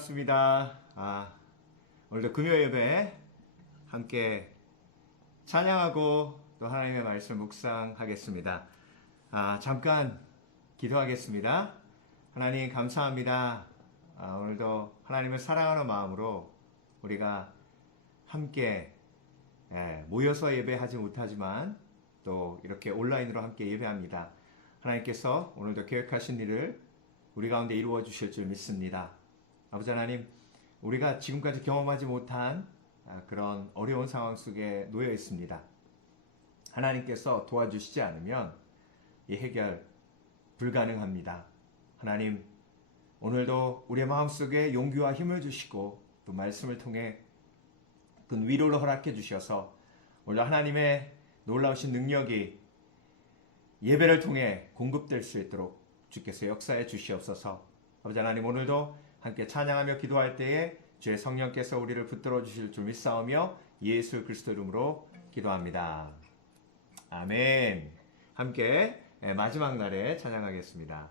반갑습니다. 오늘도 금요 예배 함께 찬양하고 또 하나님의 말씀 묵상하겠습니다. 잠깐 기도하겠습니다. 하나님 감사합니다. 오늘도 하나님을 사랑하는 마음으로 우리가 함께 모여서 예배하지 못하지만 또 이렇게 온라인으로 함께 예배합니다. 하나님께서 오늘도 계획하신 일을 우리 가운데 이루어 주실 줄 믿습니다. 아버지 하나님, 우리가 지금까지 경험하지 못한 그런 어려운 상황 속에 놓여 있습니다. 하나님께서 도와주시지 않으면 이 해결 불가능합니다. 하나님, 오늘도 우리의 마음속에 용기와 힘을 주시고 또 말씀을 통해 그 위로를 허락해 주셔서 오늘 하나님의 놀라우신 능력이 예배를 통해 공급될 수 있도록 주께서 역사해 주시옵소서. 아버지 하나님, 오늘도 함께 찬양하며 기도할 때에 주의 성령께서 우리를 붙들어 주실 줄 믿사오며 예수 그리스도 이름으로 기도합니다. 아멘. 함께 마지막 날에 찬양하겠습니다.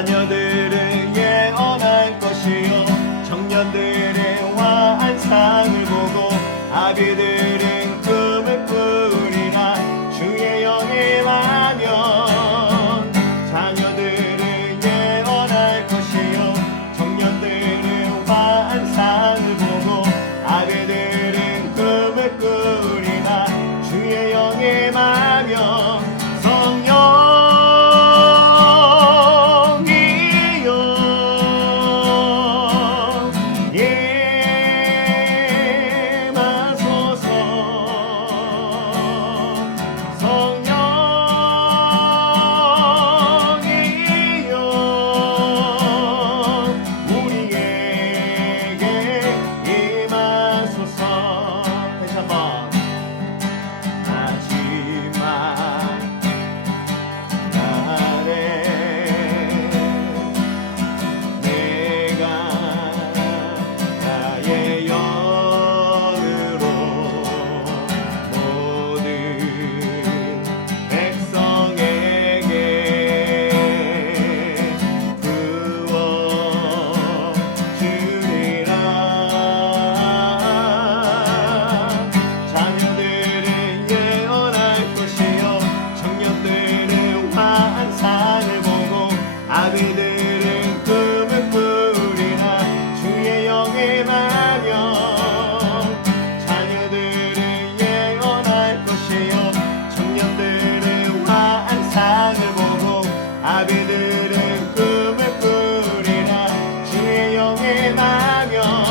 자녀들은 예언할 것이요 청년들은 화한 상을 보고 아비들은 꿈을 꾸리라 주의 영에 임하면 자녀들은 예언할 것이요 청년들은 화한 상을 보고 아비들은 꿈을 꾸리라 주의 영에 임하면 아비들은 꿈을 꾸리라 주의 영에 임하면 자녀들은 예언할 것이요 청년들은 화한 상을 보고 아비들은 꿈을 꾸리라 주의 영에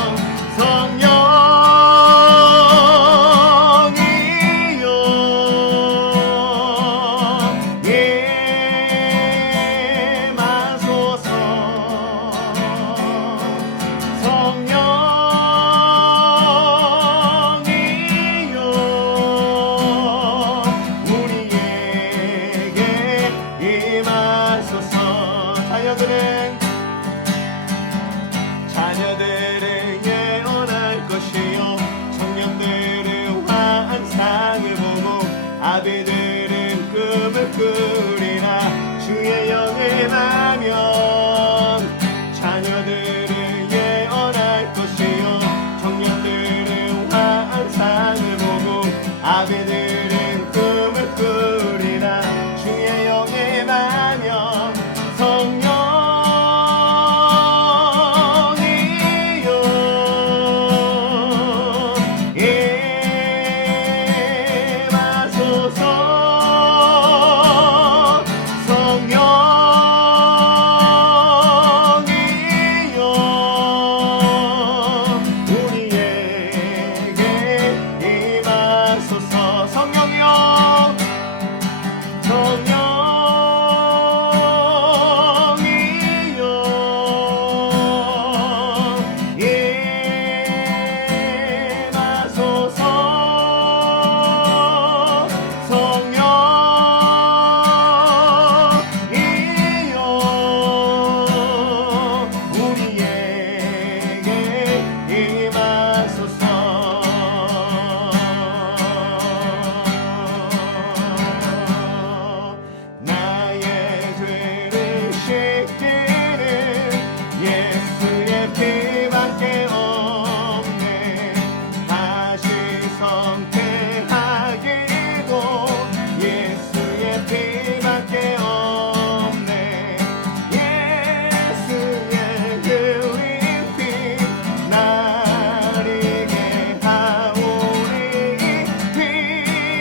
임하면 자녀들은 예언할 것이요 청년들은 화한 상을 보고 아비들은 꿈을 꾸리라 주의 영에 임하면 자녀들은 예언할 것이요 청년들은 화한 상을 보고 아비들은 꿈을 꾸리라 주의 영에 임하면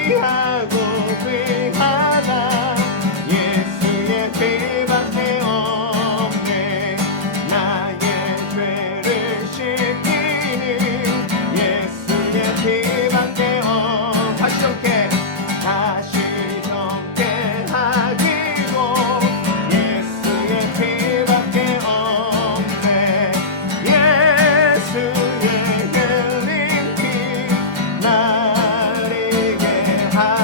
귀하고 귀하다 예수의 피밖에 없네 나의 죄를 씻기는 예수의 피밖에 다시 정케 다시 정케 하기로 예수의 피밖에 없네 예수의 흘린 피 나리게 하네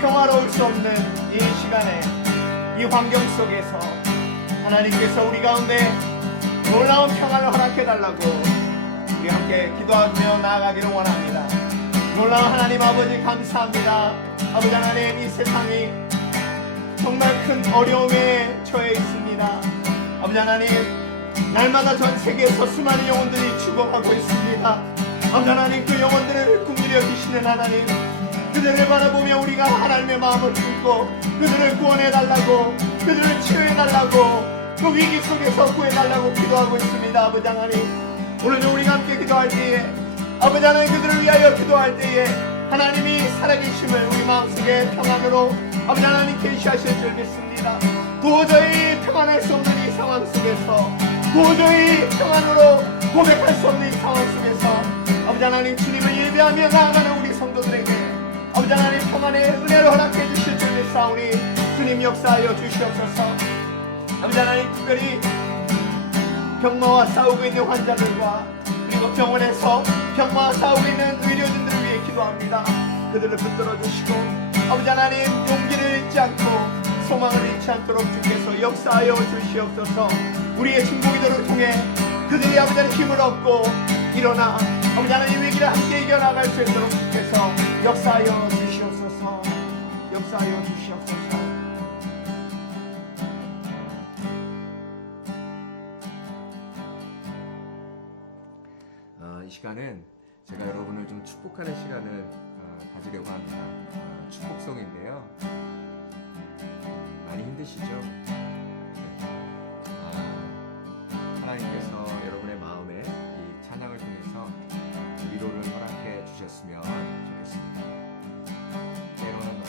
평화로울 수 없는 이 시간에, 이 환경 속에서 하나님께서 우리 가운데 놀라운 평화를 허락해달라고 우리 함께 기도하며 나아가기를 원합니다. 놀라운 하나님 아버지 감사합니다. 아버지 하나님, 이 세상이 정말 큰 어려움에 처해 있습니다. 아버지 하나님, 날마다 전 세계에서 수많은 영혼들이 죽어가고 있습니다. 아버지 하나님, 그 영혼들을 긍휼히 여기시는 하나님, 그들을 바라보며 우리가 하나님의 마음을 품고 그들을 구원해달라고, 그들을 치유해달라고, 그 위기 속에서 구해달라고 기도하고 있습니다. 아버지 하나님, 오늘도 우리가 함께 기도할 때에, 아버지 하나님, 그들을 위하여 기도할 때에 하나님이 살아계심을 우리 마음속에 평안으로 아버지 하나님 계시하실 줄 믿습니다. 도저히 평안할 수 없는 이 상황 속에서, 도저히 평안으로 고백할 수 없는 이 상황 속에서 아버지 하나님, 주님을 예배하며 나아가는 우리 성도들에게 아버지 하나님 평안의 은혜를 허락해 주실 줄 믿사오니 주님 역사하여 주시옵소서. 아버지 하나님, 특별히 병마와 싸우고 있는 환자들과 그리고 병원에서 병마와 싸우고 있는 의료진들을 위해 기도합니다. 그들을 붙들어 주시고 아버지 하나님, 용기를 잃지 않고 소망을 잃지 않도록 주께서 역사하여 주시옵소서. 우리의 중보기도를 통해 그들이 아버지 하나님 힘을 얻고 일어나 아버지 하나님 위기를 함께 이겨나갈 수 있도록 주께서 역사하여 주시옵소서. 역사하여 주시옵소서. 이 시간은 제가 여러분을 좀 축복하는 시간을 가지려고 합니다. 축복송인데요. 많이 힘드시죠? 하나님께서 여러분의 마음에 이 찬양을 통해서 위로를 허락해 주셨으면 좋겠습니다. 때로는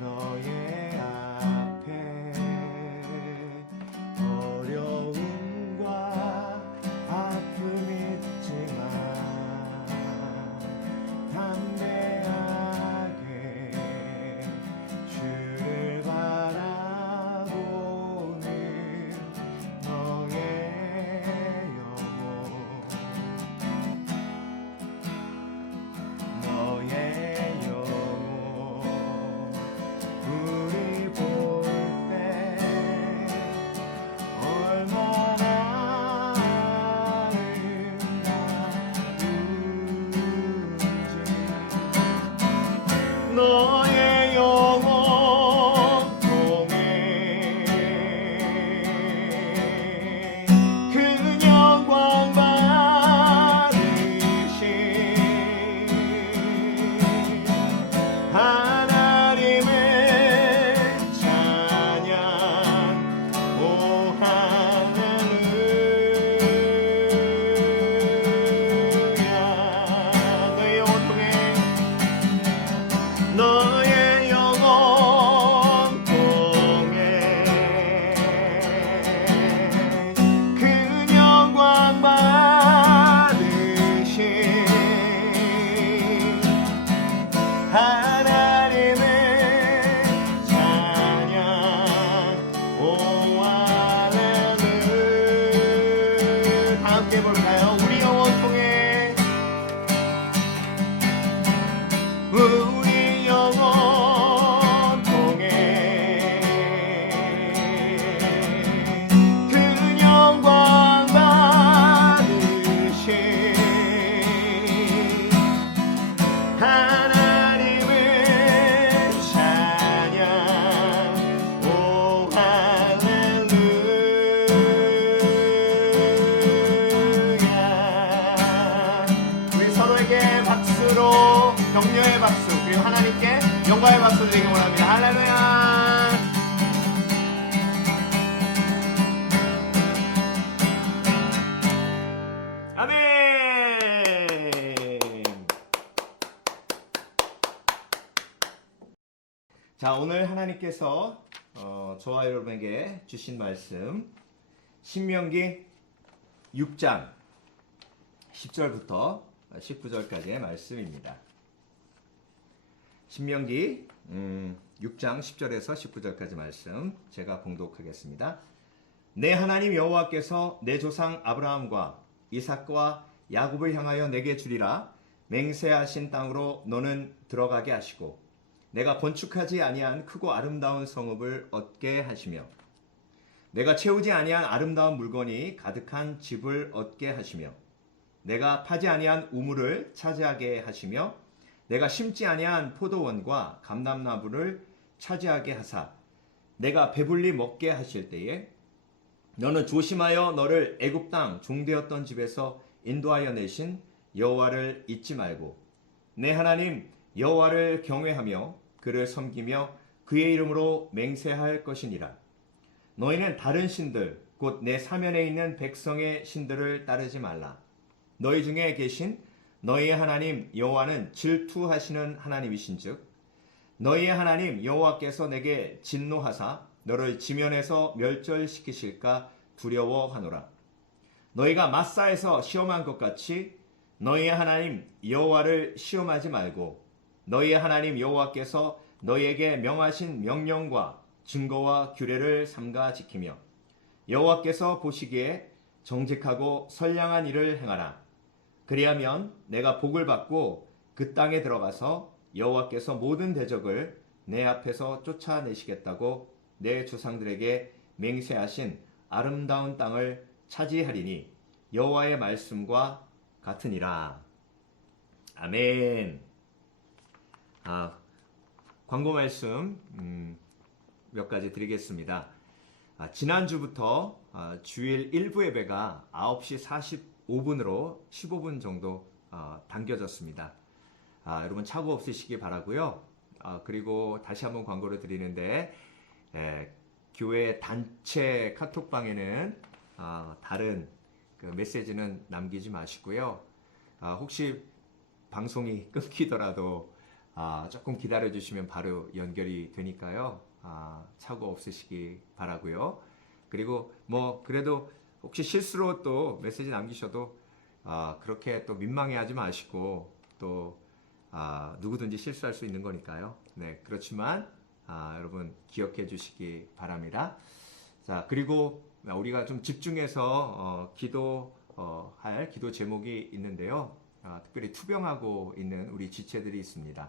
너의 앞에 어려움과 아픔이 있지만 담대하게 주를 바라보는 너의 영혼, 너의 영혼 우리 볼 때 얼마나 아름다운지 너의 영혼 통해 그 영광 받으신 하나님의 찬양, 오 할렐루야. 너의 영혼 통해, 너의 영혼 통해 그 영광 받으신 하나님의 찬양, 오 할렐루야. 다 함께 볼까요? 우리 영혼 통해, 우리 영혼 통해 그 영광 받으신 하나님의 찬양, 오 할렐루야. 우리 서로에게 박수로, 격려의 박수, 그리고 하나님께 영광의 박수 드리기 원합니다. 할렐루야. 아멘. 자, 오늘 하나님께서 저와 여러분에게 주신 말씀, 신명기 6장 10절부터 19절까지의 말씀입니다. 신명기 6장 10절에서 19절까지 말씀 제가 봉독하겠습니다. 내 하나님 여호와께서 내 조상 아브라함과 이삭과 야곱을 향하여 내게 주리라. 맹세하신 땅으로 너는 들어가게 하시고 내가 건축하지 아니한 크고 아름다운 성읍을 얻게 하시며 내가 채우지 아니한 아름다운 물건이 가득한 집을 얻게 하시며 내가 파지 아니한 우물을 차지하게 하시며 내가 심지 아니한 포도원과 감람나무를 차지하게 하사 내가 배불리 먹게 하실 때에 너는 조심하여 너를 애굽 땅 종되었던 집에서 인도하여 내신 여호와를 잊지 말고 내 하나님 여호와를 경외하며 그를 섬기며 그의 이름으로 맹세할 것이니라. 너희는 다른 신들 곧 내 사면에 있는 백성의 신들을 따르지 말라. 너희 중에 계신 너희의 하나님 여호와는 질투하시는 하나님이신즉 너희의 하나님 여호와께서 내게 진노하사 너를 지면에서 멸절시키실까 두려워하노라. 너희가 마사에서 시험한 것 같이 너희의 하나님 여호와를 시험하지 말고 너희의 하나님 여호와께서 너희에게 명하신 명령과 증거와 규례를 삼가 지키며 여호와께서 보시기에 정직하고 선량한 일을 행하라. 그리하면 내가 복을 받고 그 땅에 들어가서 여호와께서 모든 대적을 내 앞에서 쫓아내시겠다고 내 조상들에게 맹세하신 아름다운 땅을 차지하리니 여호와의 말씀과 같으니라. 아멘. 광고 말씀 몇 가지 드리겠습니다. 지난주부터 주일 일부 예배가 9시 45분으로 15분 정도 당겨졌습니다. 여러분 착오 없으시기 바라고요. 그리고 다시 한번 광고를 드리는데 교회 단체 카톡방에는 다른 그 메시지는 남기지 마시고요. 혹시 방송이 끊기더라도 조금 기다려 주시면 바로 연결이 되니까요. 착오 없으시기 바라고요. 그리고 뭐 그래도 혹시 실수로 또 메시지 남기셔도 그렇게 또 민망해하지 마시고 또 누구든지 실수할 수 있는 거니까요. 네, 그렇지만 여러분 기억해 주시기 바랍니다. 자, 그리고 우리가 좀 집중해서 기도할 기도 제목이 있는데요. 특별히 투병하고 있는 우리 지체들이 있습니다.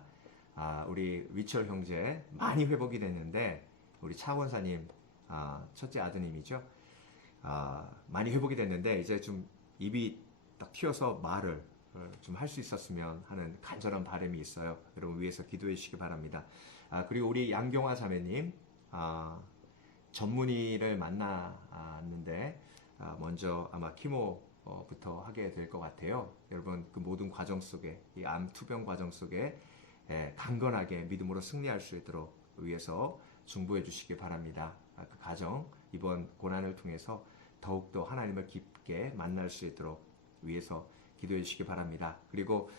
우리 위철 형제 많이 회복이 됐는데 우리 차 원사님 첫째 아드님이죠. 많이 회복이 됐는데 이제 좀 입이 딱 튀어서 말을 좀 할 수 있었으면 하는 간절한 바람이 있어요. 여러분 위해서 기도해 주시기 바랍니다. 그리고 우리 양경화 자매님 전문의를 만났는데 먼저 아마 키모부터 하게 될 것 같아요. 여러분 그 모든 과정 속에 이 암 투병 과정 속에 강건하게 믿음으로 승리할 수 있도록 위해서 중보해 주시기 바랍니다. 그 과정 이번 고난을 통해서 더욱더 하나님을 깊게 만날 수 있도록 위해서 기도해 주시기 바랍니다. 그리고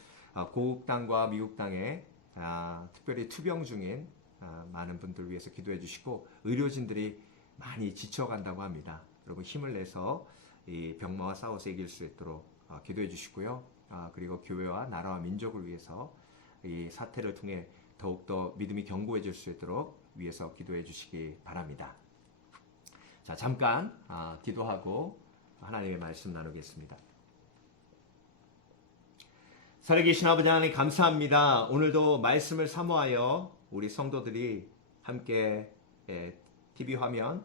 고국 땅과 미국 땅에 특별히 투병 중인 많은 분들 위해서 기도해 주시고 의료진들이 많이 지쳐간다고 합니다. 여러분 힘을 내서 이 병마와 싸워서 이길 수 있도록 기도해 주시고요. 그리고 교회와 나라와 민족을 위해서 이 사태를 통해 더욱더 믿음이 견고해질 수 있도록 위해서 기도해 주시기 바랍니다. 자, 잠깐 기도하고 하나님의 말씀 나누겠습니다. 살아계신 아버지 하나님 감사합니다. 오늘도 말씀을 사모하여 우리 성도들이 함께 TV 화면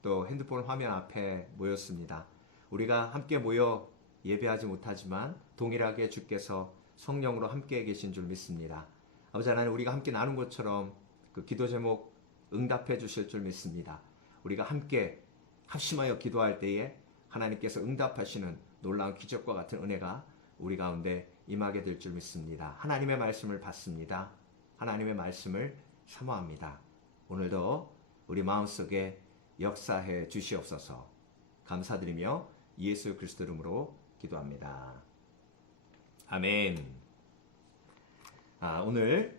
또 핸드폰 화면 앞에 모였습니다. 우리가 함께 모여 예배하지 못하지만 동일하게 주께서 성령으로 함께 계신 줄 믿습니다. 아버지 하나님 우리가 함께 나눈 것처럼 그 기도 제목 응답해 주실 줄 믿습니다. 우리가 함께 합심하여 기도할 때에 하나님께서 응답하시는 놀라운 기적과 같은 은혜가 우리 가운데 임하게 될 줄 믿습니다. 하나님의 말씀을 받습니다. 하나님의 말씀을 사모합니다. 오늘도 우리 마음속에 역사해 주시옵소서. 감사드리며 예수 그리스도 이름으로 기도합니다. 아멘. 오늘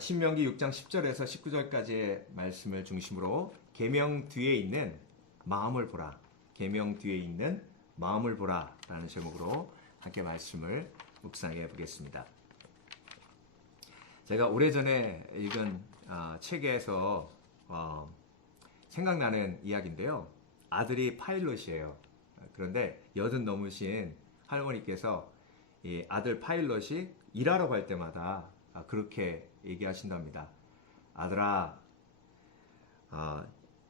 신명기 6장 10절에서 19절까지의 말씀을 중심으로 계명 뒤에 있는 마음을 보라. 계명 뒤에 있는 마음을 보라 라는 제목으로 함께 말씀을 묵상해 보겠습니다. 제가 오래전에 읽은 책에서 생각나는 이야기인데요. 아들이 파일럿이에요. 그런데 80 넘으신 할머니께서 이 아들 파일럿이 일하러 갈 때마다 그렇게 얘기하신답니다. 아들아,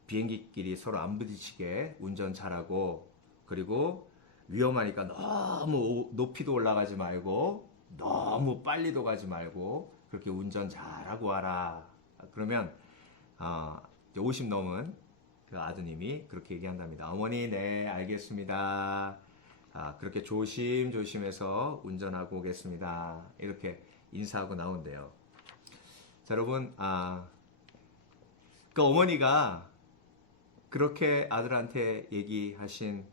비행기끼리 서로 안 부딪히게 운전 잘하고, 그리고 위험하니까 너무 높이도 올라가지 말고 너무 빨리도 가지 말고 그렇게 운전 잘하고 와라. 그러면 50 넘은 그 아드님이 그렇게 얘기한답니다. 어머니, 네, 알겠습니다. 그렇게 조심조심해서 운전하고 오겠습니다. 이렇게 인사하고 나온대요. 자, 여러분, 그 어머니가 그렇게 아들한테 얘기하신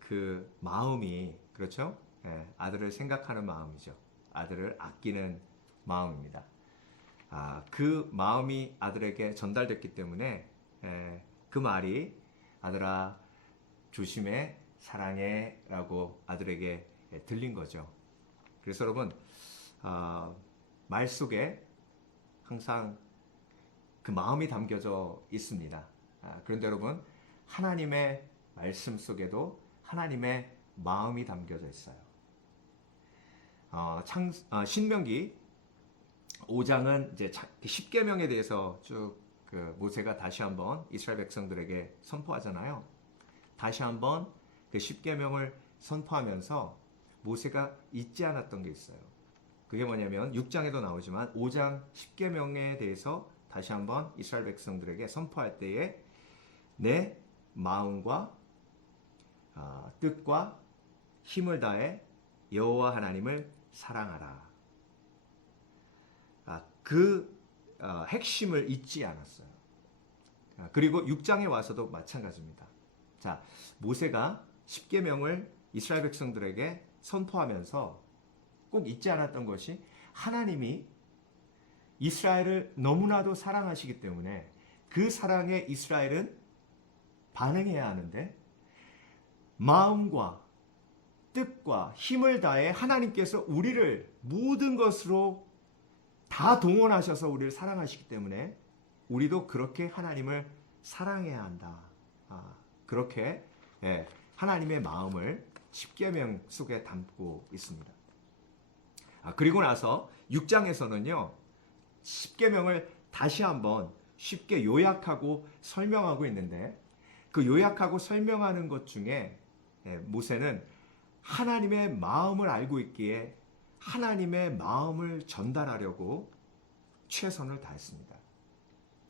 그 마음이, 그렇죠? 예, 아들을 생각하는 마음이죠. 아들을 아끼는 마음입니다. 그 마음이 아들에게 전달됐기 때문에 그 말이 아들아 조심해, 사랑해 라고 아들에게 들린 거죠. 그래서 여러분, 말 속에 항상 그 마음이 담겨져 있습니다. 그런데 여러분, 하나님의 말씀 속에도 하나님의 마음이 담겨져 있어요. 신명기 5장은 이제 10계명에 대해서 쭉 그 모세가 다시 한번 이스라엘 백성들에게 선포하잖아요. 다시 한번 그 10계명을 선포하면서 모세가 잊지 않았던 게 있어요. 그게 뭐냐면 6장에도 나오지만 5장 10계명에 대해서 다시 한번 이스라엘 백성들에게 선포할 때에 내 마음과 뜻과 힘을 다해 여호와 하나님을 사랑하라. 핵심을 잊지 않았어요. 그리고 6장에 와서도 마찬가지입니다. 자, 모세가 10계명을 이스라엘 백성들에게 선포하면서 꼭 잊지 않았던 것이 하나님이 이스라엘을 너무나도 사랑하시기 때문에 그 사랑에 이스라엘은 반응해야 하는데 마음과 뜻과 힘을 다해 하나님께서 우리를 모든 것으로 다 동원하셔서 우리를 사랑하시기 때문에 우리도 그렇게 하나님을 사랑해야 한다. 그렇게 하나님의 마음을 10계명 속에 담고 있습니다. 그리고 나서 6장에서는요. 10계명을 다시 한번 쉽게 요약하고 설명하고 있는데 그 요약하고 설명하는 것 중에 모세는 하나님의 마음을 알고 있기에 하나님의 마음을 전달하려고 최선을 다했습니다.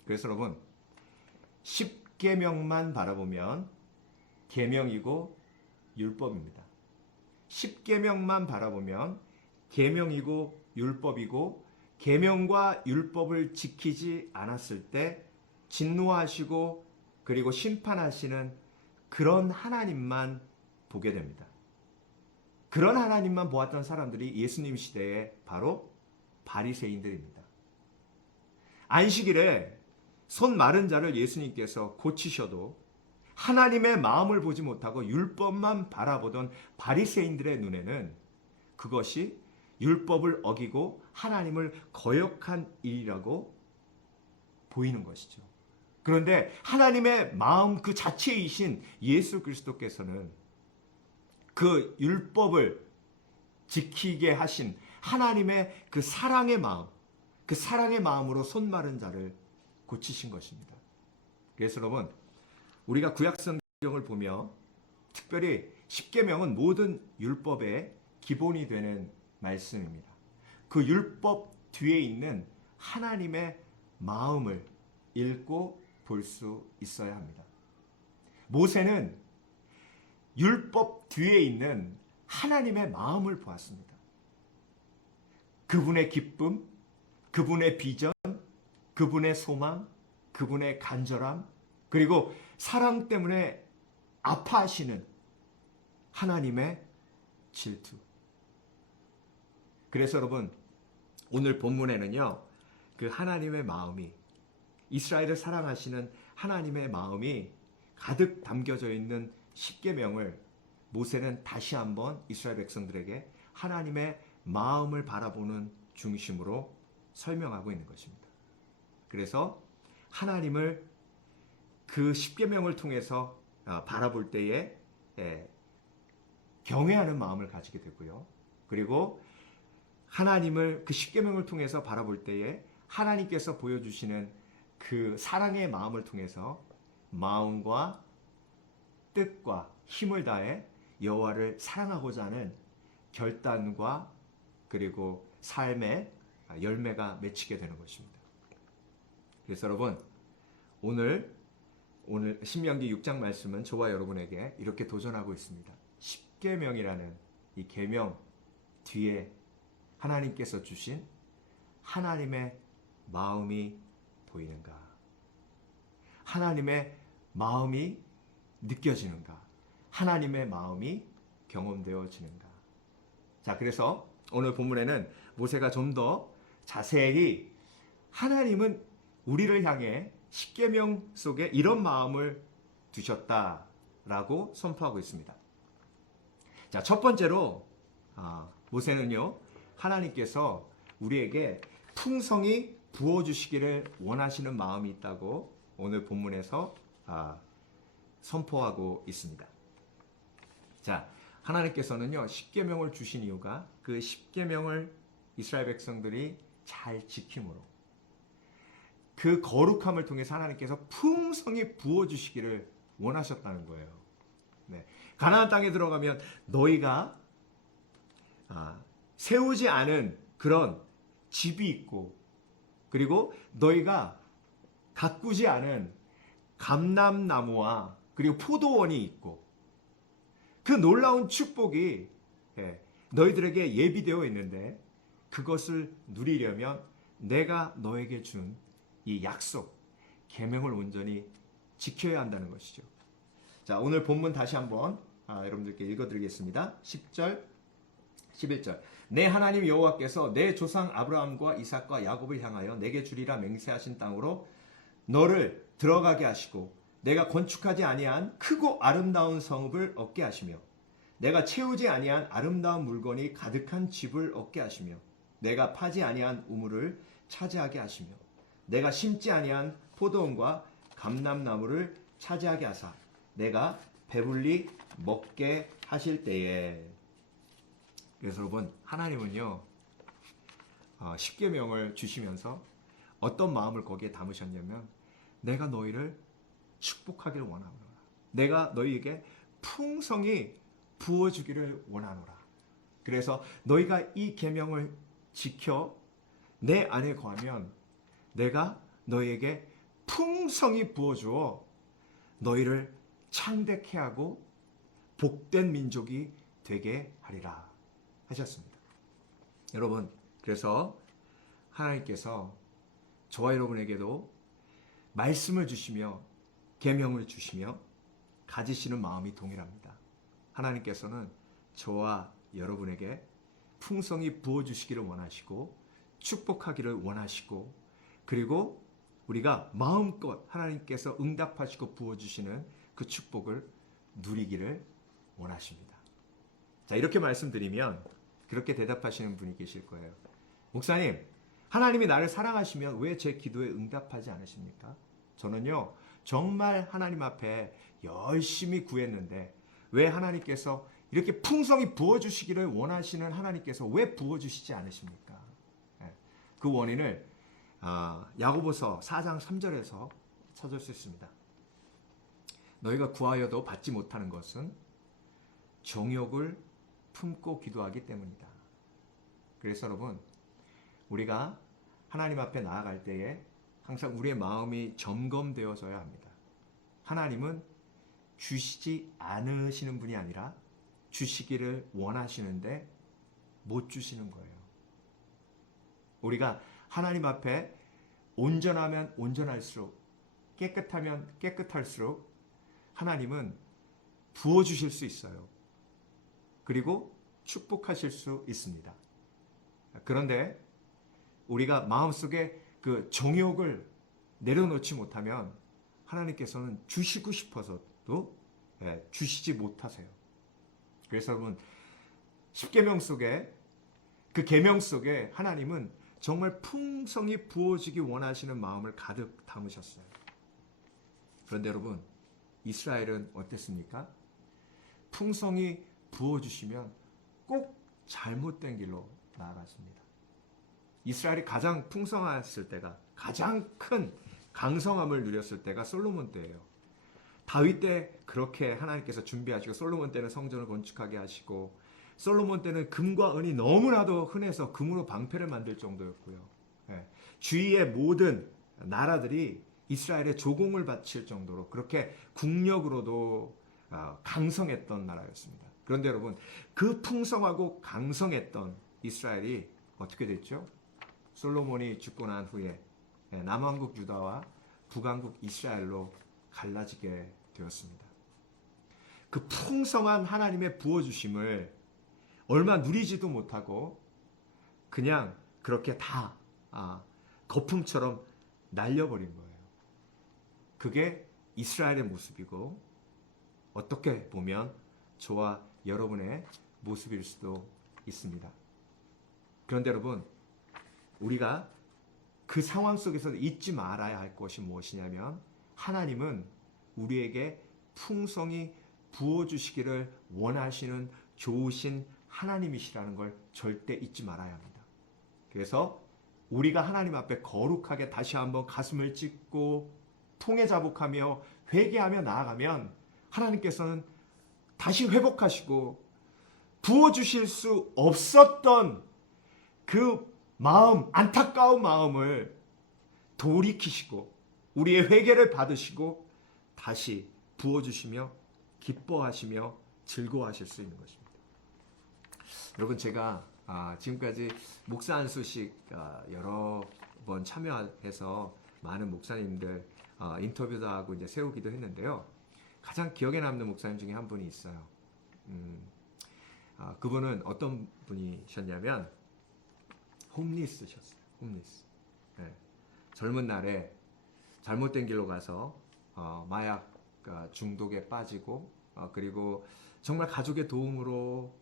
그래서 여러분 10계명만 바라보면 계명이고 율법입니다. 10계명만 바라보면 계명이고 율법이고 계명과 율법을 지키지 않았을 때 진노하시고 그리고 심판하시는 그런 하나님만 보게 됩니다. 그런 하나님만 보았던 사람들이 예수님 시대에 바로 바리새인들입니다. 안식일에 손 마른 자를 예수님께서 고치셔도 하나님의 마음을 보지 못하고 율법만 바라보던 바리새인들의 눈에는 그것이 율법을 어기고 하나님을 거역한 일이라고 보이는 것이죠. 그런데 하나님의 마음 그 자체이신 예수 그리스도께서는 그 율법을 지키게 하신 하나님의 그 사랑의 마음, 그 사랑의 마음으로 손 마른 자를 고치신 것입니다. 그래서 여러분, 우리가 구약 성경을 보며 특별히 10계명은 모든 율법의 기본이 되는 말씀입니다. 그 율법 뒤에 있는 하나님의 마음을 읽고 볼 수 있어야 합니다. 모세는 율법 뒤에 있는 하나님의 마음을 보았습니다. 그분의 기쁨, 그분의 비전, 그분의 소망, 그분의 간절함, 그리고 사랑 때문에 아파하시는 하나님의 질투. 그래서 여러분, 오늘 본문에는요, 그 하나님의 마음이, 이스라엘을 사랑하시는 하나님의 마음이 가득 담겨져 있는 10계명을 모세는 다시 한번 이스라엘 백성들에게 하나님의 마음을 바라보는 중심으로 설명하고 있는 것입니다. 그래서 하나님을 그 10계명을 통해서 바라볼 때에 경외하는 마음을 가지게 되고요. 그리고 하나님을 그 십계명을 통해서 바라볼 때에 하나님께서 보여주시는 그 사랑의 마음을 통해서 마음과 뜻과 힘을 다해 여호와를 사랑하고자 하는 결단과 그리고 삶의 열매가 맺히게 되는 것입니다. 그래서 여러분 오늘 신명기 6장 말씀은 저와 여러분에게 이렇게 도전하고 있습니다. 십계명이라는 이 계명 뒤에 하나님께서 주신 하나님의 마음이 보이는가? 하나님의 마음이 느껴지는가? 하나님의 마음이 경험되어지는가? 자, 그래서 오늘 본문에는 모세가 좀 더 자세히 하나님은 우리를 향해 십계명 속에 이런 마음을 두셨다라고 선포하고 있습니다. 자, 첫 번째로 모세는요, 하나님께서 우리에게 풍성히 부어주시기를 원하시는 마음이 있다고 오늘 본문에서 선포하고 있습니다. 자, 하나님께서는요, 십계명을 주신 이유가 그 십계명을 이스라엘 백성들이 잘 지킴으로 그 거룩함을 통해서 하나님께서 풍성히 부어주시기를 원하셨다는 거예요. 네. 가나안 땅에 들어가면 너희가 세우지 않은 그런 집이 있고 그리고 너희가 가꾸지 않은 감람나무와 그리고 포도원이 있고 그 놀라운 축복이 너희들에게 예비되어 있는데 그것을 누리려면 내가 너에게 준 이 약속, 계명을 온전히 지켜야 한다는 것이죠. 자, 오늘 본문 다시 한번 여러분들께 읽어드리겠습니다. 10절, 11절. 내 하나님 여호와께서 내 조상 아브라함과 이삭과 야곱을 향하여 내게 주리라 맹세하신 땅으로 너를 들어가게 하시고 내가 건축하지 아니한 크고 아름다운 성읍을 얻게 하시며 내가 채우지 아니한 아름다운 물건이 가득한 집을 얻게 하시며 내가 파지 아니한 우물을 차지하게 하시며 내가 심지 아니한 포도원과 감람나무를 차지하게 하사 내가 배불리 먹게 하실 때에. 그래서 여러분 하나님은요 십계명을 주시면서 어떤 마음을 거기에 담으셨냐면 내가 너희를 축복하기를 원하노라. 내가 너희에게 풍성히 부어주기를 원하노라. 그래서 너희가 이 계명을 지켜 내 안에 거하면 내가 너희에게 풍성히 부어주어 너희를 창대케 하고 복된 민족이 되게 하리라 하셨습니다. 여러분, 그래서 하나님께서 저와 여러분에게도 말씀을 주시며 계명을 주시며 가지시는 마음이 동일합니다. 하나님께서는 저와 여러분에게 풍성히 부어주시기를 원하시고 축복하기를 원하시고 그리고 우리가 마음껏 하나님께서 응답하시고 부어주시는 그 축복을 누리기를 원하십니다. 자, 이렇게 말씀드리면 그렇게 대답하시는 분이 계실 거예요. 목사님, 하나님이 나를 사랑하시면 왜 제 기도에 응답하지 않으십니까? 저는요, 정말 하나님 앞에 열심히 구했는데 왜 하나님께서 이렇게 풍성히 부어주시기를 원하시는 하나님께서 왜 부어주시지 않으십니까? 그 원인을 야고보서 4장 3절에서 찾을 수 있습니다. 너희가 구하여도 받지 못하는 것은 정욕을 품고 기도하기 때문이다. 그래서 여러분, 우리가 하나님 앞에 나아갈 때에 항상 우리의 마음이 점검되어져야 합니다. 하나님은 주시지 않으시는 분이 아니라 주시기를 원하시는데 못 주시는 거예요. 우리가 하나님 앞에 온전하면 온전할수록 깨끗하면 깨끗할수록 하나님은 부어주실 수 있어요. 그리고 축복하실 수 있습니다. 그런데 우리가 마음속에 그 정욕을 내려놓지 못하면 하나님께서는 주시고 싶어서도 주시지 못하세요. 그래서 여러분 십계명 속에 그 계명 속에 하나님은 정말 풍성히 부어지기 원하시는 마음을 가득 담으셨어요. 그런데 여러분 이스라엘은 어땠습니까? 풍성히 부어주시면 꼭 잘못된 길로 나아갔습니다. 이스라엘이 가장 풍성했을 때가, 가장 큰 강성함을 누렸을 때가 솔로몬 때예요. 다윗 때 그렇게 하나님께서 준비하시고, 솔로몬 때는 성전을 건축하게 하시고, 솔로몬 때는 금과 은이 너무나도 흔해서 금으로 방패를 만들 정도였고요. 주위의 모든 나라들이 이스라엘에 조공을 바칠 정도로 그렇게 국력으로도 강성했던 나라였습니다. 그런데 여러분, 그 풍성하고 강성했던 이스라엘이 어떻게 됐죠? 솔로몬이 죽고 난 후에 남왕국 유다와 북왕국 이스라엘로 갈라지게 되었습니다. 그 풍성한 하나님의 부어주심을 얼마 누리지도 못하고 그냥 그렇게 다 거품처럼 날려버린 거예요. 그게 이스라엘의 모습이고, 어떻게 보면 저와 여러분의 모습일 수도 있습니다. 그런데 여러분, 우리가 그 상황 속에서 잊지 말아야 할 것이 무엇이냐면, 하나님은 우리에게 풍성히 부어주시기를 원하시는 좋으신 하나님이시라는 걸 절대 잊지 말아야 합니다. 그래서 우리가 하나님 앞에 거룩하게 다시 한번 가슴을 찢고 통해 자복하며 회개하며 나아가면, 하나님께서는 다시 회복하시고 부어주실 수 없었던 그 마음, 안타까운 마음을 돌이키시고 우리의 회개를 받으시고 다시 부어주시며 기뻐하시며 즐거워하실 수 있는 것입니다. 여러분, 제가 지금까지 목사 안수식 여러 번 참여해서 많은 목사님들 인터뷰도 하고 이제 세우기도 했는데요. 가장 기억에 남는 목사님 중에 한 분이 있어요. 그분은 어떤 분이셨냐면 홈리스셨어요. 홈리스. 네. 젊은 날에 잘못된 길로 가서 마약 중독에 빠지고 그리고 정말 가족의 도움으로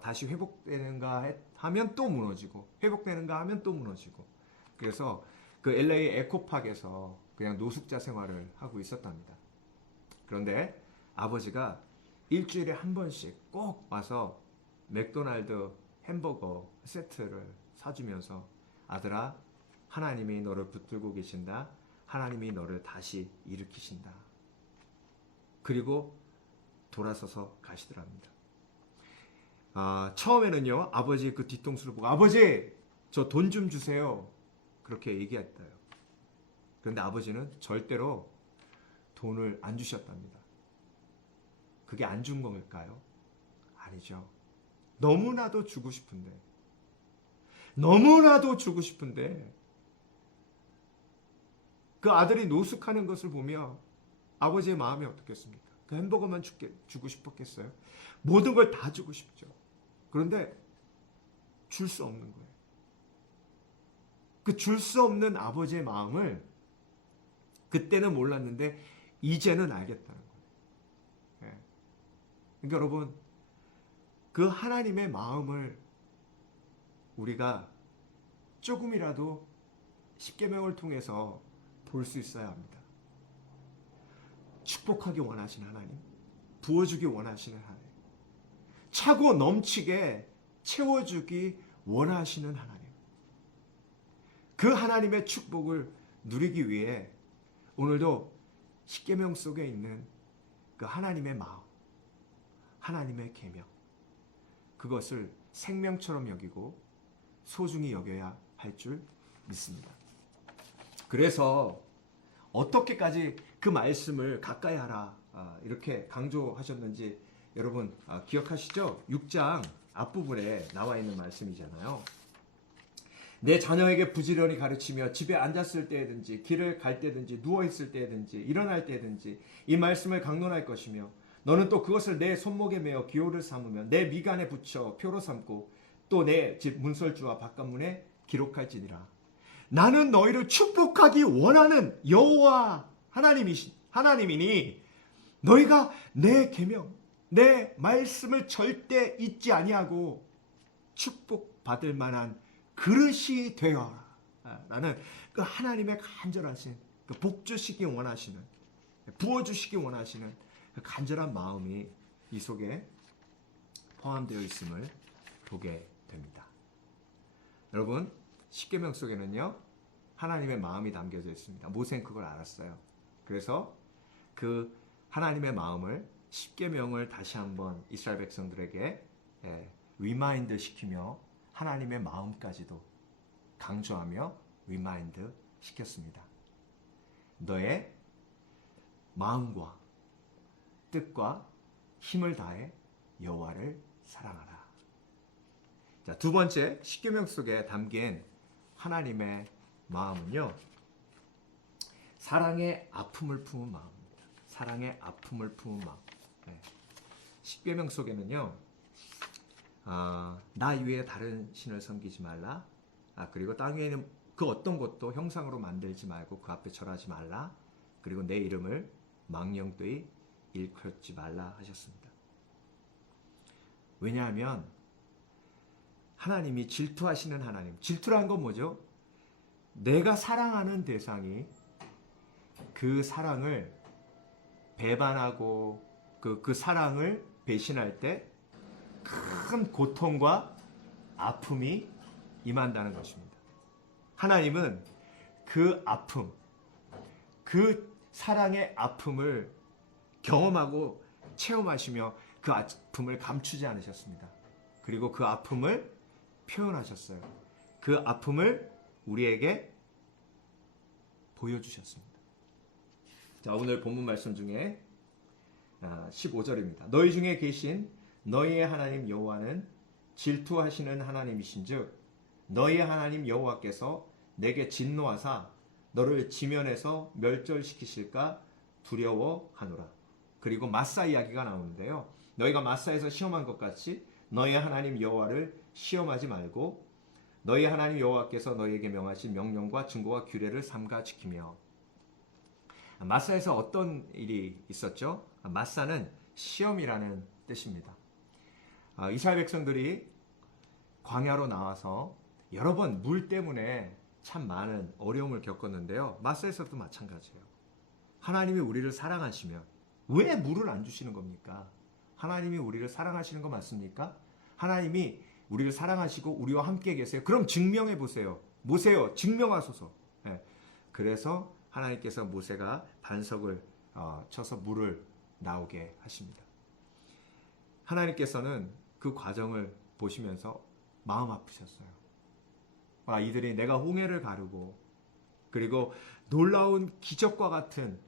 다시 회복되는가 하면 또 무너지고, 회복되는가 하면 또 무너지고, 그래서 그 LA 에코팍에서 그냥 노숙자 생활을 하고 있었답니다. 그런데 아버지가 일주일에 한 번씩 꼭 와서 맥도날드 햄버거 세트를 사주면서, 아들아, 하나님이 너를 붙들고 계신다. 하나님이 너를 다시 일으키신다. 그리고 돌아서서 가시더랍니다. 처음에는요, 아버지 그 뒤통수를 보고, 아버지, 저 돈 좀 주세요. 그렇게 얘기했대요. 그런데 아버지는 절대로 돈을 안 주셨답니다. 그게 안 준 걸까요? 아니죠. 너무나도 주고 싶은데, 그 아들이 노숙하는 것을 보며 아버지의 마음이 어떻겠습니까? 그 햄버거만 주고 싶었겠어요? 모든 걸 다 주고 싶죠. 그런데 줄 수 없는 거예요. 그 줄 수 없는 아버지의 마음을 그때는 몰랐는데 이제는 알겠다는 거예요. 예. 그러니까 여러분, 그 하나님의 마음을 우리가 조금이라도 십계명을 통해서 볼 수 있어야 합니다. 축복하기 원하시는 하나님, 부어주기 원하시는 하나님, 차고 넘치게 채워주기 원하시는 하나님, 그 하나님의 축복을 누리기 위해 오늘도 십계명 속에 있는 그 하나님의 마음, 하나님의 계명, 그것을 생명처럼 여기고 소중히 여겨야 할 줄 믿습니다. 그래서 어떻게까지 그 말씀을 가까이 하라 이렇게 강조하셨는지 여러분 기억하시죠? 6장 앞부분에 나와 있는 말씀이잖아요. 내 자녀에게 부지런히 가르치며 집에 앉았을 때든지 길을 갈 때든지 누워있을 때든지 일어날 때든지 이 말씀을 강론할 것이며, 너는 또 그것을 내 손목에 메어 기호를 삼으며 내 미간에 붙여 표로 삼고 또 내 집 문설주와 바깥문에 기록할지니라. 나는 너희를 축복하기 원하는 여호와 하나님이니 너희가 내 계명, 내 말씀을 절대 잊지 아니하고 축복받을 만한 그릇이 되어라. 라는 그 하나님의 간절하신, 그 복주시기 원하시는, 부어주시기 원하시는 그 간절한 마음이 이 속에 포함되어 있음을 보게 됩니다. 여러분, 십계명 속에는요, 하나님의 마음이 담겨져 있습니다. 모세는 그걸 알았어요. 그래서 그 하나님의 마음을 십계명을 다시 한번 이스라엘 백성들에게 리마인드 시키며 하나님의 마음까지도 강조하며 리마인드 시켰습니다. 너의 마음과 뜻과 힘을 다해 여호와를 사랑하라. 자, 두 번째 십계명 속에 담긴 하나님의 마음은요, 사랑의 아픔을 품은 마음입니다. 사랑의 아픔을 품은 마음. 십계명 속에는요, 나 이외에 다른 신을 섬기지 말라. 그리고 땅 위에 있는 그 어떤 것도 형상으로 만들지 말고 그 앞에 절하지 말라. 그리고 내 이름을 망령되이 일컫지 말라 하셨습니다. 왜냐하면 하나님이 질투하시는 하나님. 질투란 건 뭐죠? 내가 사랑하는 대상이 그 사랑을 배반하고 그 사랑을 배신할 때 큰 고통과 아픔이 임한다는 것입니다. 하나님은 그 아픔, 그 사랑의 아픔을 경험하고 체험하시며 그 아픔을 감추지 않으셨습니다. 그리고 그 아픔을 표현하셨어요. 그 아픔을 우리에게 보여주셨습니다. 자, 오늘 본문 말씀 중에 15절입니다. 너희 중에 계신 너희의 하나님 여호와는 질투하시는 하나님이신즉 너희의 하나님 여호와께서 내게 진노하사 너를 지면에서 멸절시키실까 두려워하노라. 그리고 마사 이야기가 나오는데요. 너희가 마사에서 시험한 것 같이 너희의 하나님 여호와를 시험하지 말고 너희의 하나님 여호와께서 너희에게 명하신 명령과 증거와 규례를 삼가 지키며. 마사에서 어떤 일이 있었죠? 마사는 시험이라는 뜻입니다. 이스라엘 백성들이 광야로 나와서 여러 번 물 때문에 참 많은 어려움을 겪었는데요. 마사에서도 마찬가지예요. 하나님이 우리를 사랑하시면 왜 물을 안 주시는 겁니까? 하나님이 우리를 사랑하시는 거 맞습니까? 하나님이 우리를 사랑하시고 우리와 함께 계세요. 그럼 증명해 보세요. 모세요, 증명하소서. 그래서 하나님께서 모세가 반석을 쳐서 물을 나오게 하십니다. 하나님께서는 그 과정을 보시면서 마음 아프셨어요. 이들이 내가 홍해를 가르고 그리고 놀라운 기적과 같은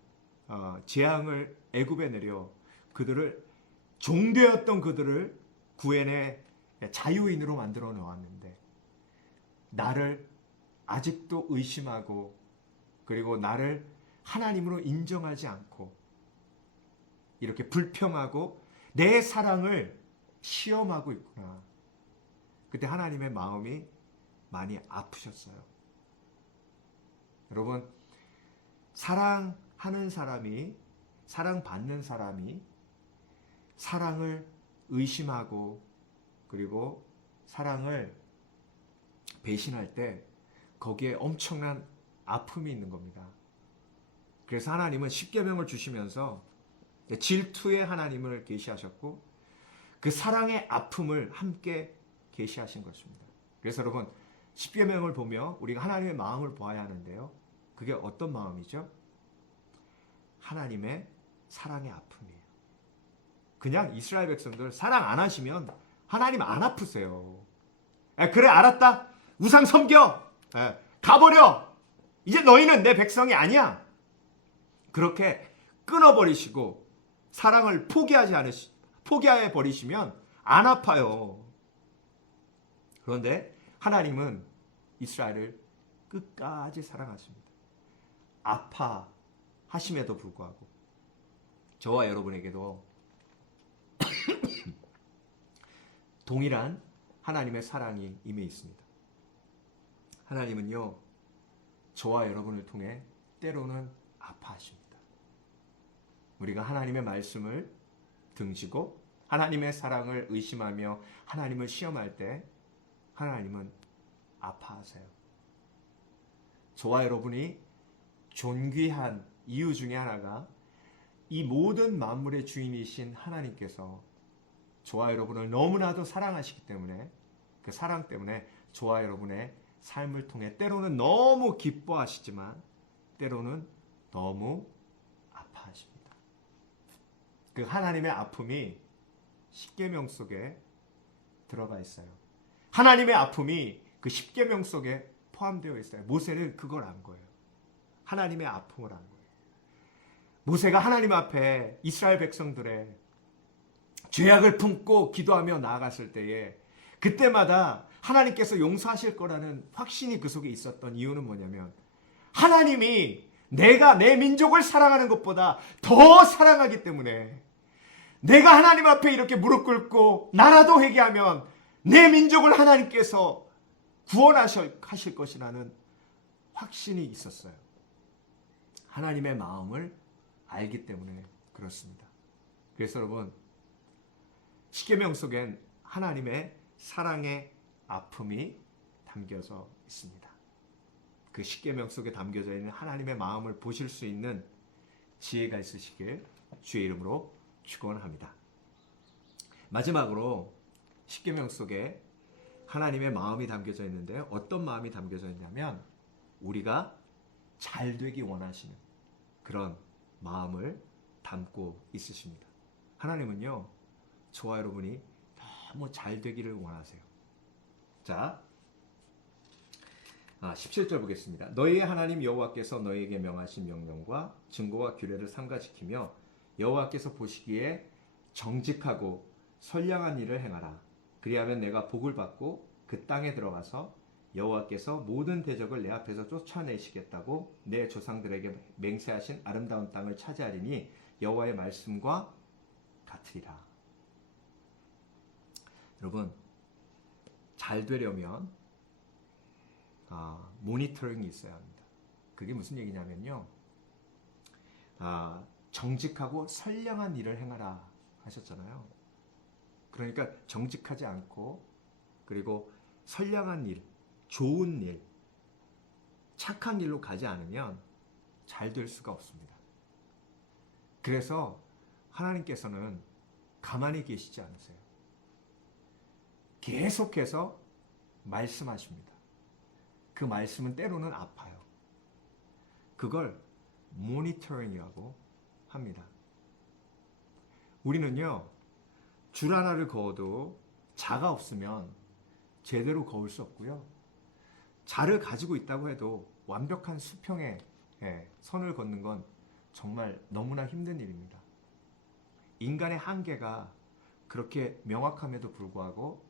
재앙을 애굽에 내려 그들을 종되었던 그들을 구원의 자유인으로 만들어 놓았는데 나를 아직도 의심하고 그리고 나를 하나님으로 인정하지 않고 이렇게 불평하고 내 사랑을 시험하고 있구나. 그때 하나님의 마음이 많이 아프셨어요. 여러분, 사랑하는 사람이, 사랑받는 사람이 사랑을 의심하고 그리고 사랑을 배신할 때 거기에 엄청난 아픔이 있는 겁니다. 그래서 하나님은 십계명을 주시면서 질투의 하나님을 계시하셨고 그 사랑의 아픔을 함께 계시하신 것입니다. 그래서 여러분, 십계명을 보며 우리가 하나님의 마음을 보아야 하는데요. 그게 어떤 마음이죠? 하나님의 사랑의 아픔이에요. 그냥 이스라엘 백성들 사랑 안 하시면 하나님 안 아프세요. 그래, 알았다. 우상 섬겨. 가버려. 이제 너희는 내 백성이 아니야. 그렇게 끊어버리시고 사랑을 포기해 버리시면 안 아파요. 그런데 하나님은 이스라엘을 끝까지 사랑하십니다. 아파하심에도 불구하고 저와 여러분에게도 동일한 하나님의 사랑이 임해 있습니다. 하나님은요, 저와 여러분을 통해 때로는 아파하십니다. 우리가 하나님의 말씀을 등지고 하나님의 사랑을 의심하며 하나님을 시험할 때 하나님은 아파하세요. 저와 여러분이 존귀한 이유 중에 하나가 이 모든 만물의 주인이신 하나님께서 저와 여러분을 너무나도 사랑하시기 때문에 그 사랑 때문에 저와 여러분의 삶을 통해 때로는 너무 기뻐하시지만 때로는 너무 아파하십니다. 그 하나님의 아픔이 십계명 속에 들어가 있어요. 하나님의 아픔이 그 십계명 속에 포함되어 있어요. 모세는 그걸 안 거예요. 하나님의 아픔을 안 거예요. 모세가 하나님 앞에 이스라엘 백성들의 죄악을 품고 기도하며 나아갔을 때에 그때마다 하나님께서 용서하실 거라는 확신이 그 속에 있었던 이유는 뭐냐면 하나님이 내가 내 민족을 사랑하는 것보다 더 사랑하기 때문에 내가 하나님 앞에 이렇게 무릎 꿇고 나라도 회개하면 내 민족을 하나님께서 구원하실 것이라는 확신이 있었어요. 하나님의 마음을 알기 때문에 그렇습니다. 그래서 여러분 십계명 속엔 하나님의 사랑의 아픔이 담겨져 있습니다. 그 십계명 속에 담겨져 있는 하나님의 마음을 보실 수 있는 지혜가 있으시길 주의 이름으로 축원합니다. 마지막으로 십계명 속에 하나님의 마음이 담겨져 있는데 어떤 마음이 담겨져 있냐면 우리가 잘 되기 원하시는 그런 마음을 담고 있으십니다. 하나님은요 저와 여러분이 너무 잘 되기를 원하세요. 자 17절 보겠습니다. 너희의 하나님 여호와께서 너희에게 명하신 명령과 증거와 규례를 삼가 지키며 여호와께서 보시기에 정직하고 선량한 일을 행하라. 그리하면 내가 복을 받고 그 땅에 들어가서 여호와께서 모든 대적을 내 앞에서 쫓아내시겠다고 내 조상들에게 맹세하신 아름다운 땅을 차지하리니 여호와의 말씀과 같으리라. 여러분 잘 되려면 모니터링이 있어야 합니다. 그게 무슨 얘기냐면요. 정직하고 선량한 일을 행하라 하셨잖아요. 그러니까 정직하지 않고 그리고 선량한 일, 좋은 일, 착한 일로 가지 않으면 잘 될 수가 없습니다. 그래서 하나님께서는 가만히 계시지 않으세요. 계속해서 말씀하십니다. 그 말씀은 때로는 아파요. 그걸 모니터링이라고 합니다. 우리는요, 줄 하나를 그어도 자가 없으면 제대로 그을 수 없고요. 자를 가지고 있다고 해도 완벽한 수평의 선을 걷는 건 정말 너무나 힘든 일입니다. 인간의 한계가 그렇게 명확함에도 불구하고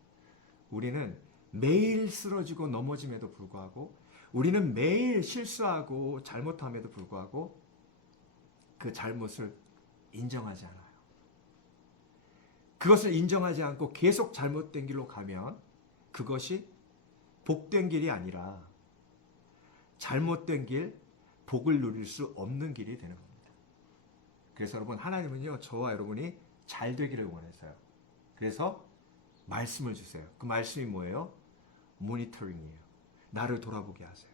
우리는 매일 쓰러지고 넘어짐에도 불구하고 우리는 매일 실수하고 잘못함에도 불구하고 그 잘못을 인정하지 않아요. 그것을 인정하지 않고 계속 잘못된 길로 가면 그것이 복된 길이 아니라 잘못된 길, 복을 누릴 수 없는 길이 되는 겁니다. 그래서 여러분 하나님은요 저와 여러분이 잘 되기를 원해서요. 그래서 말씀을 주세요. 그 말씀이 뭐예요? 모니터링이에요. 나를 돌아보게 하세요.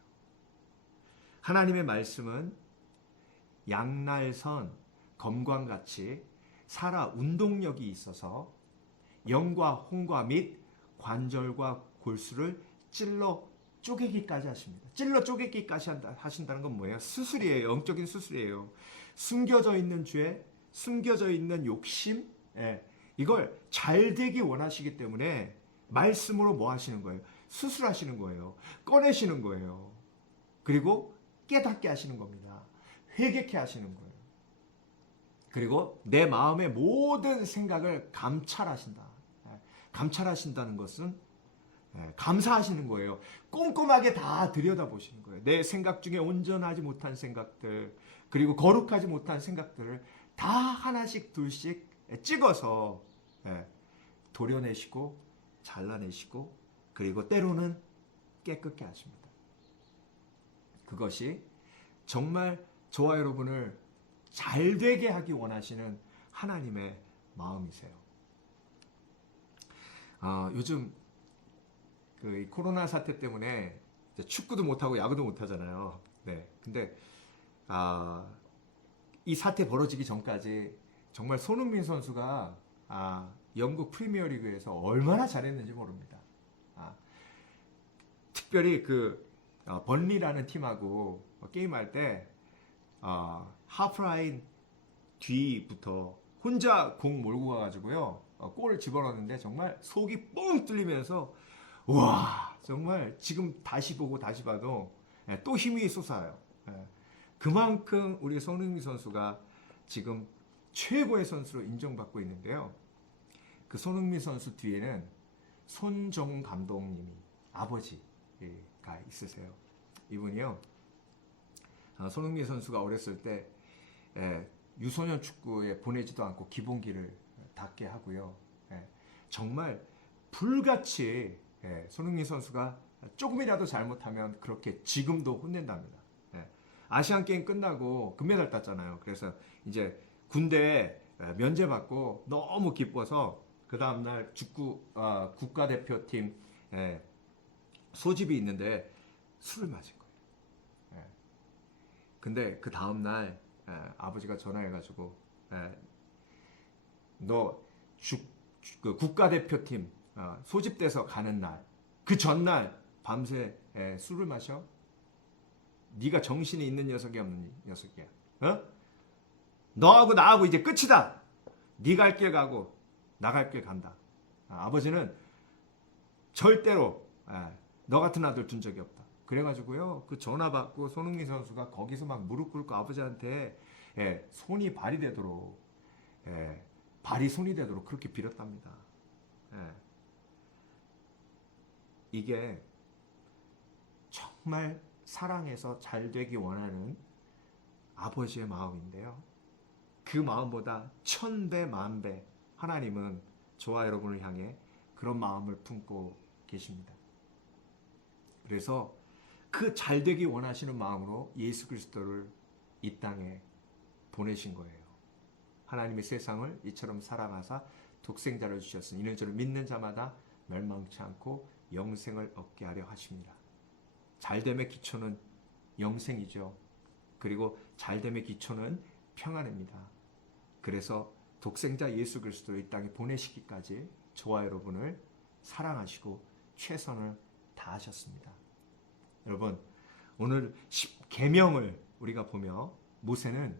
하나님의 말씀은 양날선 검광같이 살아 운동력이 있어서 영과 홍과 및 관절과 골수를 찔러 쪼개기까지 하십니다. 찔러 쪼개기까지 하신다는 건 뭐예요? 수술이에요. 영적인 수술이에요. 숨겨져 있는 죄, 숨겨져 있는 욕심, 이걸 잘 되기 원하시기 때문에 말씀으로 뭐 하시는 거예요? 수술하시는 거예요. 꺼내시는 거예요. 그리고 깨닫게 하시는 겁니다. 회개케 하시는 거예요. 그리고 내 마음의 모든 생각을 감찰하신다. 감찰하신다는 것은 감사하시는 거예요. 꼼꼼하게 다 들여다보시는 거예요. 내 생각 중에 온전하지 못한 생각들, 그리고 거룩하지 못한 생각들을 다 하나씩 둘씩 찍어서 도려내시고 잘라내시고 그리고 때로는 깨끗게 하십니다. 그것이 정말 저와 여러분을 잘되게 하기 원하시는 하나님의 마음이세요. 요즘 그 코로나 사태 때문에 축구도 못하고 야구도 못하잖아요. 네. 근데 이 사태 벌어지기 전까지 정말 손흥민 선수가 영국 프리미어리그에서 얼마나 잘했는지 모릅니다. 특별히 번리라는 팀하고 게임할 때 하프라인 뒤부터 혼자 공 몰고 가가지고요 골을 집어넣었는데 정말 속이 뻥 뚫리면서 와 정말 지금 다시 보고 다시 봐도 또 힘이 솟아요. 그만큼 우리 손흥민 선수가 지금 최고의 선수로 인정받고 있는데요. 그 손흥민 선수 뒤에는 손정훈 감독님이 아버지가 있으세요. 이분이요. 손흥민 선수가 어렸을 때 유소년 축구에 보내지도 않고 기본기를 닿게 하고요. 정말 불같이 손흥민 선수가 조금이라도 잘못하면 그렇게 지금도 혼낸답니다. 아시안 게임 끝나고 금메달 땄잖아요. 그래서 이제 군대에 면제받고 너무 기뻐서 그 다음날 축구 국가대표팀 소집이 있는데 술을 마신 거예요. 근데 그 다음날 아버지가 전화해가지고 너 그 국가대표팀 소집돼서 가는 날 그 전날 밤새 술을 마셔? 네가 정신이 있는 녀석이 없는 녀석이야. 너하고 나하고 이제 끝이다. 네 갈 길 가고 나 갈 길 간다. 아버지는 절대로 너 같은 아들 둔 적이 없다. 그래가지고요 그 전화 받고 손흥민 선수가 거기서 막 무릎 꿇고 아버지한테 손이 발이 되도록 발이 손이 되도록 그렇게 빌었답니다. 이게 정말 사랑해서 잘 되기 원하는 아버지의 마음인데요. 그 마음보다 1000배, 10,000배 하나님은 저와 여러분을 향해 그런 마음을 품고 계십니다. 그래서 그 잘 되기 원하시는 마음으로 예수 그리스도를 이 땅에 보내신 거예요. 하나님의 세상을 이처럼 사랑하사 독생자를 주셨으니 이는 저를 믿는 자마다 멸망치 않고 영생을 얻게 하려 하십니다. 잘됨의 기초는 영생이죠. 그리고 잘됨의 기초는 평안입니다. 그래서 독생자 예수 그리스도를 이 땅에 보내시기까지 저와 여러분을 사랑하시고 최선을 다하셨습니다. 여러분 오늘 10계명을 우리가 보며 모세는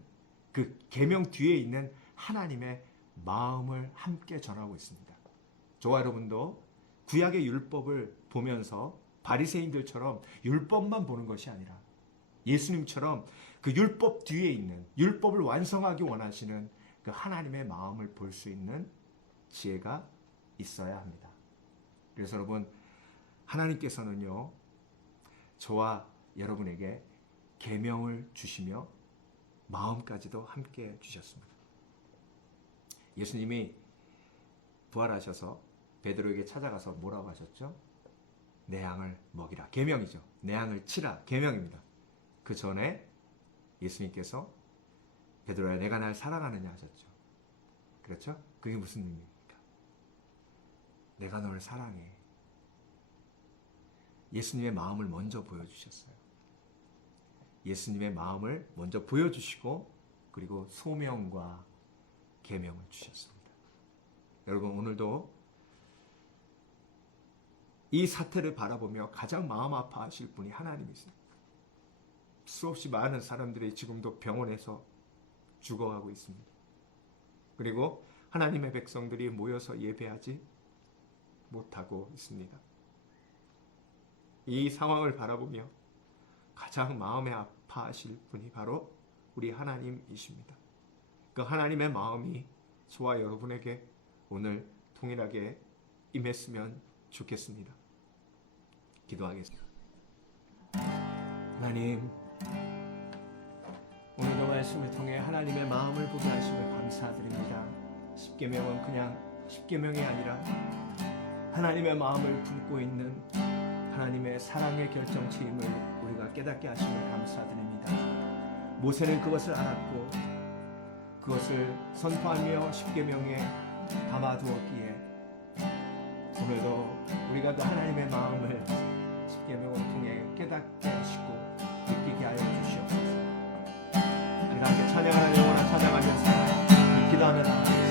그 계명 뒤에 있는 하나님의 마음을 함께 전하고 있습니다. 저와 여러분도 구약의 율법을 보면서 바리새인들처럼 율법만 보는 것이 아니라 예수님처럼 그 율법 뒤에 있는 율법을 완성하기 원하시는 그 하나님의 마음을 볼 수 있는 지혜가 있어야 합니다. 그래서 여러분 하나님께서는요 저와 여러분에게 계명을 주시며 마음까지도 함께 주셨습니다. 예수님이 부활하셔서 베드로에게 찾아가서 뭐라고 하셨죠? 내 양을 먹이라. 계명이죠. 내 양을 치라. 계명입니다. 그 전에 예수님께서 베드로야 내가 날 사랑하느냐 하셨죠. 그렇죠? 그게 무슨 의미입니까? 내가 너를 사랑해. 예수님의 마음을 먼저 보여주셨어요. 예수님의 마음을 먼저 보여주시고 그리고 소명과 계명을 주셨습니다. 여러분 오늘도 이 사태를 바라보며 가장 마음 아파하실 분이 하나님이세요. 수없이 많은 사람들이 지금도 병원에서 죽어가고 있습니다. 그리고 하나님의 백성들이 모여서 예배하지 못하고 있습니다. 이 상황을 바라보며 가장 마음에 아파하실 분이 바로 우리 하나님이십니다. 그 하나님의 마음이 저와 여러분에게 오늘 동일하게 임했으면 좋겠습니다. 기도하겠습니다. 하나님, 오늘도 말씀을 통해 하나님의 마음을 보게 하심을 감사드립니다. 10계명은 그냥 10계명이 아니라 하나님의 마음을 품고 있는 하나님의 사랑의 결정체임을 우리가 깨닫게 하심을 감사드립니다. 모세는 그것을 알았고 그것을 선포하며 10계명에 담아두었기에 오늘도 우리가 그 하나님의 마음을 10계명을 통해 깨닫게 하시고 느끼게 하여 주시옵소서. 우리 함께 찬양하는 영원한 찬양하면서 기도하며 나아가겠습니다.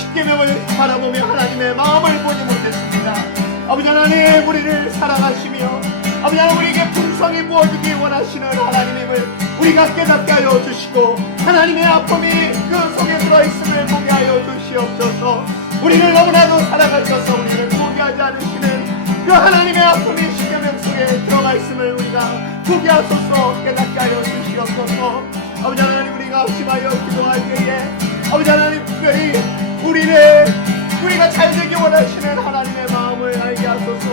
십계명을 바라보며 하나님의 마음을 보지 못했습니다. 아버지 하나님, 우리를 사랑하시며 아버지 하나님, 우리에게 풍성히 부어주기 원하시는 하나님임을 우리가 깨닫게 하여 주시고, 하나님의 아픔이 그 속에 들어있음을 보게 하여 주시옵소서. 우리를 너무나도 사랑하셔서 우리를 포기하지 않으시는 그 하나님의 아픔이 십계명 속에 들어가 있음을 우리가 보게 하소서. 깨닫게 하여 주시옵소서. 아버지 하나님, 우리가 심하여 기도할 때에 아버지 하나님, 특별히 우리가 잘되기 원하시는 하나님의 마음을 알게 하소서.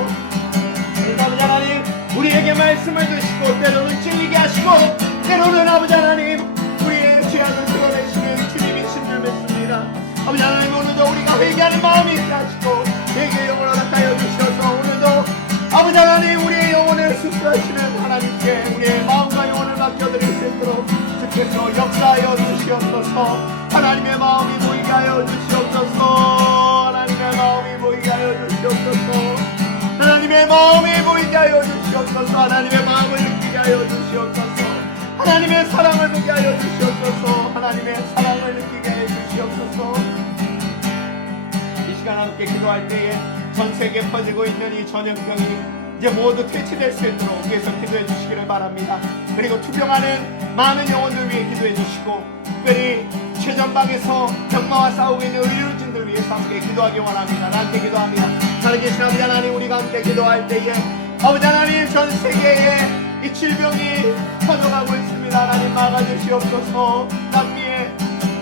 아버지 하나님, 우리에게 말씀을 주시고 때로는 찔리게 하시고 때로는 아버지 하나님, 우리의 죄악을 드러내시는 주님이신 줄 믿습니다. 아버지 하나님, 오늘도 우리가 회개하는 마음이 있게 하시고 회개의 영혼을 허락하여 주셔서 오늘도 아버지 하나님, 우리의 영혼을 수술하시는 하나님께 우리의 마음과 영혼을 맡겨드릴 수 있도록 주께서 역사하여 주시옵소서. 하나님의 마음이 보이게 하여 주시옵소서. 하나님의 마음이 보이게 하여 주시옵소서. 하나님의 마음이 보이게 하여 주시옵소서. 하나님의 마음을 느끼게 하여 주시옵소서. 하나님의 사랑을 보게 하여 주시옵소서. 하나님의 사랑을 느끼게 하여 주시옵소서. 이 시간 함께 기도할 때에 전 세계에 퍼지고 있는 이 전염병이 이제 모두 퇴치될 수 있도록 위해서 기도해 주시기를 바랍니다. 그리고 투병하는 많은 영혼들 위해 기도해 주시고, 특별히 최전방에서 병마와 싸우고 있는 의료진들 위해서 함께 기도하기 원합니다. 함께 기도합니다. 살아계신 아버지 하나님, 우리가 함께 기도할 때에 아버지 하나님, 전 세계에 이 질병이 퍼져가고 있습니다. 하나님, 막아주시옵소서. 남미에,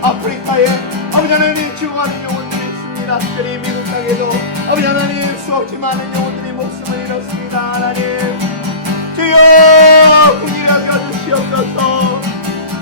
아프리카에 아버지 하나님, 죽어가는 영혼들이 있습니다. 특별히 미국 땅에도 아버지 하나님, 수없이 많은 영혼들이 목숨을 잃었습니다. 하나님, 주여 긍휼히 여겨주시옵소서.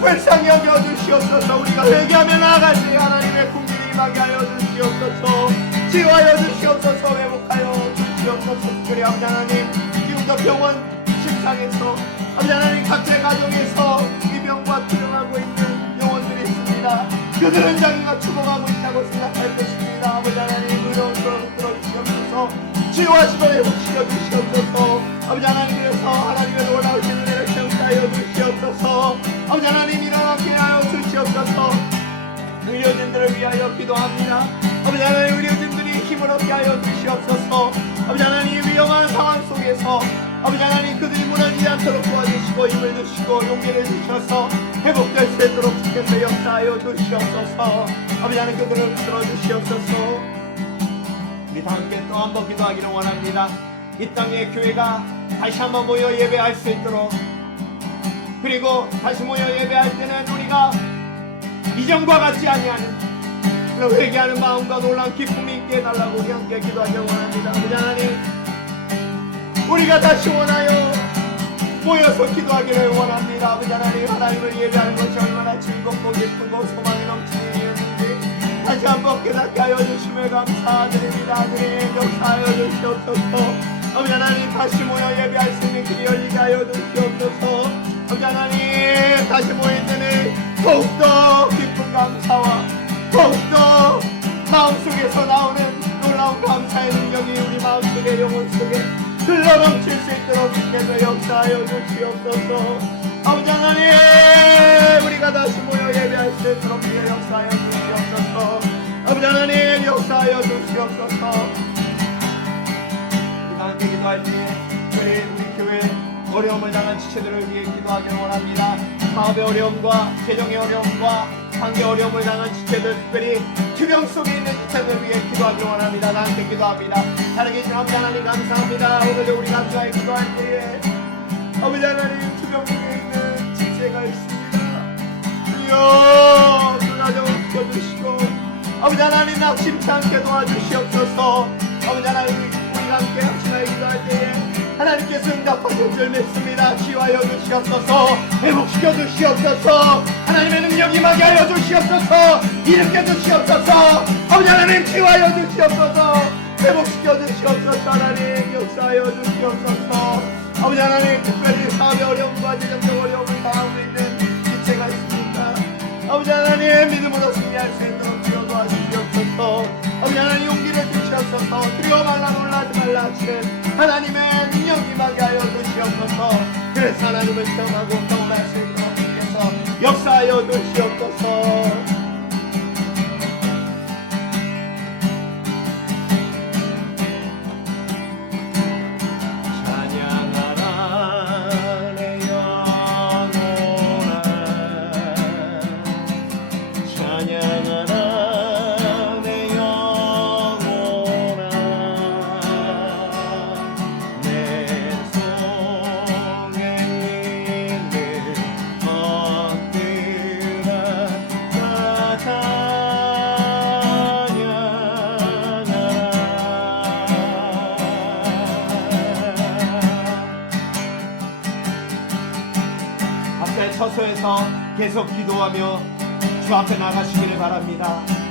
불쌍히 여겨주시옵소서. 우리가 회개하며 나아갈 때 하나님의 긍휼이 임하게 하여 주시옵소서. 치유하여 주시옵소서. 회복하여 주시옵소서. 특별히 아버지 하나님, 지금도 병원 식상에서 아버지 하나님, 각자의 가정에서 이 병과 투병하고 있는 영혼들이 있습니다. 그들은 자기가 죽어가고 있다고 생각할 것입니다. 아버지 하나님, 의로운 손을 들어주시옵소서. 치유하시고 회복시켜 주시옵소서. 아버지 하나님, 그래서 하나님의 놀라우신 은혜를 경험하여 주시옵소서. 아버지 하나님, 일어나게 하여 주시옵소서. 의료진들을 위하여 기도합니다. 아버지 하나님, 의료진들이 힘을 얻게 하여 주시옵소서. 아버지 하나님, 위험한 상황 속에서 아버지 하나님, 그들이 무너지지 않도록 도와주시고 힘을 주시고 용기를 주셔서 회복될 수 있도록 주께서 역사하여 주시옵소서. 아버지 하나님, 그들을 들어주시옵소서. 우리 다 함께 또 한 번 기도하기를 원합니다. 이 땅에 교회가 다시 한번 모여 예배할 수 있도록, 그리고 다시 모여 예배할 때는 우리가 이전과 같지 아니하는 그런 회개하는 마음과 놀라운 기쁨이 있게 해달라고 우리 함께 기도하기를 원합니다. 아버지 하나님, 우리가 다시 원하여 모여서 기도하기를 원합니다. 아버지 하나님, 하나님을 예배하는 것이 얼마나 즐겁고 기쁘고 소망이 넘치는 일인지 다시 한번 깨닫게 하여 주시며 감사드립니다. 하나님, 역사하여 주시옵소서. 아버지 하나님, 다시 모여 예배할 수 있는 길이 열리게 하여 주시옵소서. 아버지 하나님, 다시 모일 때는 더욱더 기쁜 감사와 더욱더 마음속에서 나오는 놀라운 감사의 능력이 우리 마음속에 영혼 속에 흘러넘칠 수 있도록 주께서 역사하여 주시옵소서. 아버지 하나님, 우리가 다시 모여 예배할 수 있도록 주여 역사하여 주시옵소서. 아버지 하나님, 역사하여 주시옵소서. 우리가 함께 기도할 때에 우리 교회 어려움을 당한 지체들을 위해 기도하기를 원합니다. 사업의 어려움과 재정의 어려움과 관계 어려움을 당한 지체들, 특별히 투병 속에 있는 지체들 위해 기도하기를 원합니다. 나한테 기도합니다. 살아계신 아버지 하나님, 감사합니다. 오늘도 우리 감사에 기도할 때에 아버지 하나님, 투병 속에 있는 지체가 있습니다. 주여, 그 가정을 지켜주시고 아버지 하나님, 낙심치 않게 도와주시옵소서. 아버지 하나님, 우리가 함께 합심하여 기도할 때에 하나님께서 응답하실 줄 믿습니다. 치유하여 주시옵소서. 회복시켜 주시옵소서. 하나님의 능력 임하게 하여 주시옵소서. 일으켜 주시옵소서. 아버지 하나님, 치유하여 주시옵소서. 회복시켜 주시옵소서. 하나님, 역사하여 주시옵소서. 아버지 하나님, 특별히 사업의 어려움과 재정적 어려움을 당하고 있는 지체가 있습니다. 아버지 하나님, 믿음으로 승리할 수 있도록 주여 도와주시옵소서. 아버지 하나님, 용기를 주시옵소서. 두려워 말라, 놀라지 말라 하시는 하나님의 능력 임하게 하여 주시옵소서. 그래서 하나님을 경험하고 경험할 수 있도록 주께서 역사하여 주시옵소서. 위해서 계속 기도하며 주 앞에 나가시기를 바랍니다.